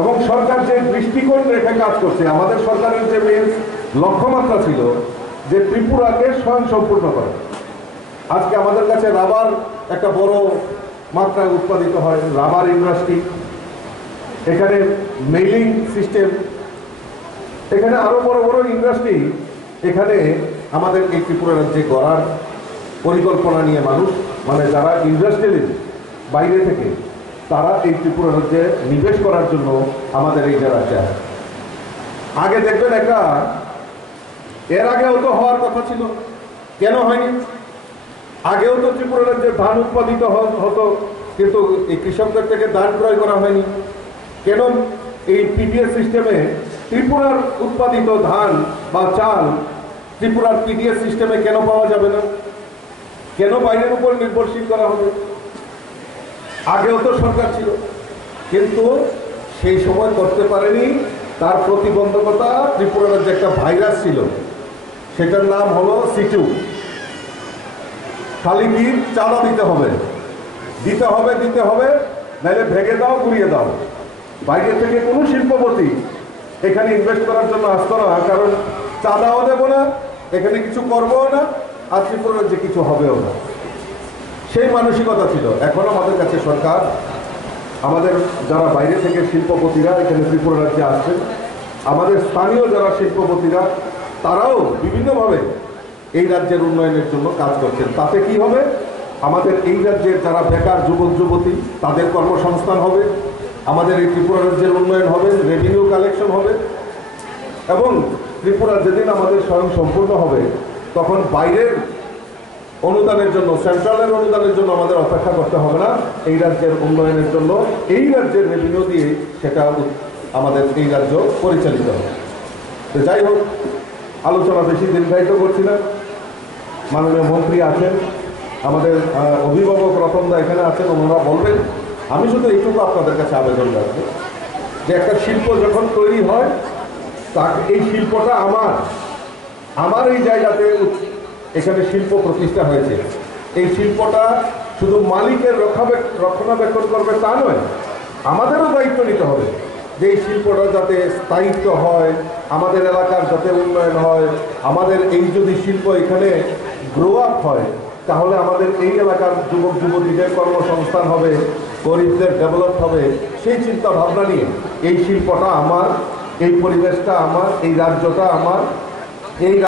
এবং সরকার যে দৃষ্টিকোণ রেখে কাজ করছে, আমাদের সরকারের যে মেন লক্ষ্যমাত্রা ছিল যে ত্রিপুরাকে স্বয়ংসম্পূর্ণ করা। আজকে আমাদের কাছে রাবার একটা বড় মাত্রায় উৎপাদিত হয়, রাবার ইন্ডাস্ট্রি, এখানে মেইলিং সিস্টেম, এখানে আরো বড় বড় ইন্ডাস্ট্রি এখানে আমাদের এই ত্রিপুরা রাজ্যে গড়ার পরিকল্পনা নিয়ে মানুষ, মানে যারা ইন্ডাস্ট্রিয়ালিস্ট বাইরে থেকে, তারা এই ত্রিপুরা রাজ্যে নিবেশ করার জন্য আমাদের এই রাজ্যে আসে। আগে দেখবেন একটা, এর আগেও তো হওয়ার কথা ছিল, কেন হয়নি? আগেও তো ত্রিপুরা রাজ্যে ধান উৎপাদিত হতো, কিন্তু এই কৃষকদের থেকে ধান ক্রয় করা হয়নি। কেন এই পিডিএস সিস্টেমে ত্রিপুরার উৎপাদিত ধান বা চাল ত্রিপুরার পিডিএস সিস্টেমে কেন পাওয়া যাবে না? কেন বাইরের উপর নির্ভরশীল করা হবে? আগেও তো সরকার ছিল, কিন্তু সেই সময় করতে পারেনি। তার প্রতিবন্ধকতা ত্রিপুরা রাজ্যে একটা ভাইরাস ছিল, সেটার নাম হলো সিটু। খালি কি চাঁদা দিতে হবে, দিতে হবে, দিতে হবে, নাহলে ভেঙে দাও, ঘুরিয়ে দাও। বাইরে থেকে কোনো শিল্পপতি এখানে ইনভেস্ট করার জন্য আসতো না, কারণ চাঁদাও দেবো না, এখানে কিছু করবো না, আর ত্রিপুরা রাজ্যে কিছু হবেও না। সেই মানসিকতা ছিল। এখন আমাদের কাছে সরকার, আমাদের যারা বাইরে থেকে শিল্পপতিরা এখানে ত্রিপুরা রাজ্যে আসছেন, আমাদের স্থানীয় যারা শিল্পপতিরা, তারাও বিভিন্নভাবে এই রাজ্যের উন্নয়নের জন্য কাজ করছেন। তাতে কি হবে? আমাদের এই রাজ্যের যারা বেকার যুবক যুবতী, তাদের কর্মসংস্থান হবে, আমাদের এই ত্রিপুরা রাজ্যের উন্নয়ন হবে, রেভিনিউ কালেকশন হবে, এবং ত্রিপুরা যেদিন আমাদের স্বয়ংসম্পূর্ণ হবে, তখন বাইরের অনুদানের জন্য, সেন্ট্রালের অনুদানের জন্য আমাদের অপেক্ষা করতে হবে না। এই রাজ্যের উন্নয়নের জন্য এই রাজ্যের রেভিনিউ দিয়ে সেটা আমাদের এই রাজ্য পরিচালিত হবে। তো যাই হোক, আলোচনা বেশি দীর্ঘায়িত করছি না। মাননীয় মন্ত্রী আছেন, আমাদের অভিভাবক রতনদা এখানে আছেন, ওনারা বলবেন। আমি শুধু এইটুকু আপনাদের কাছে আবেদন রাখবো যে একটা শিল্প যখন তৈরি হয়, তাকে, এই শিল্পটা আমার এই জায়গাতে এখানে শিল্প প্রতিষ্ঠা হয়েছে, এই শিল্পটা শুধু মালিকের রক্ষণাবেক্ষণ করবে তা নয়, আমাদেরও দায়িত্ব নিতে হবে যে এই শিল্পটা যাতে স্থায়িত্ব হয়, আমাদের এলাকার যাতে উন্নয়ন হয়। আমাদের এই যদি শিল্প এখানে গ্রো আপ হয়, তাহলে আমাদের এই এলাকার যুবক যুবতীদের কর্মসংস্থান হবে, গরিবদের ডেভেলপ হবে। সেই চিন্তা ভাবনা নিয়ে এই শিল্পটা আমার, এই পরিবেশটা আমার, এই রাজ্যটা আমার, এই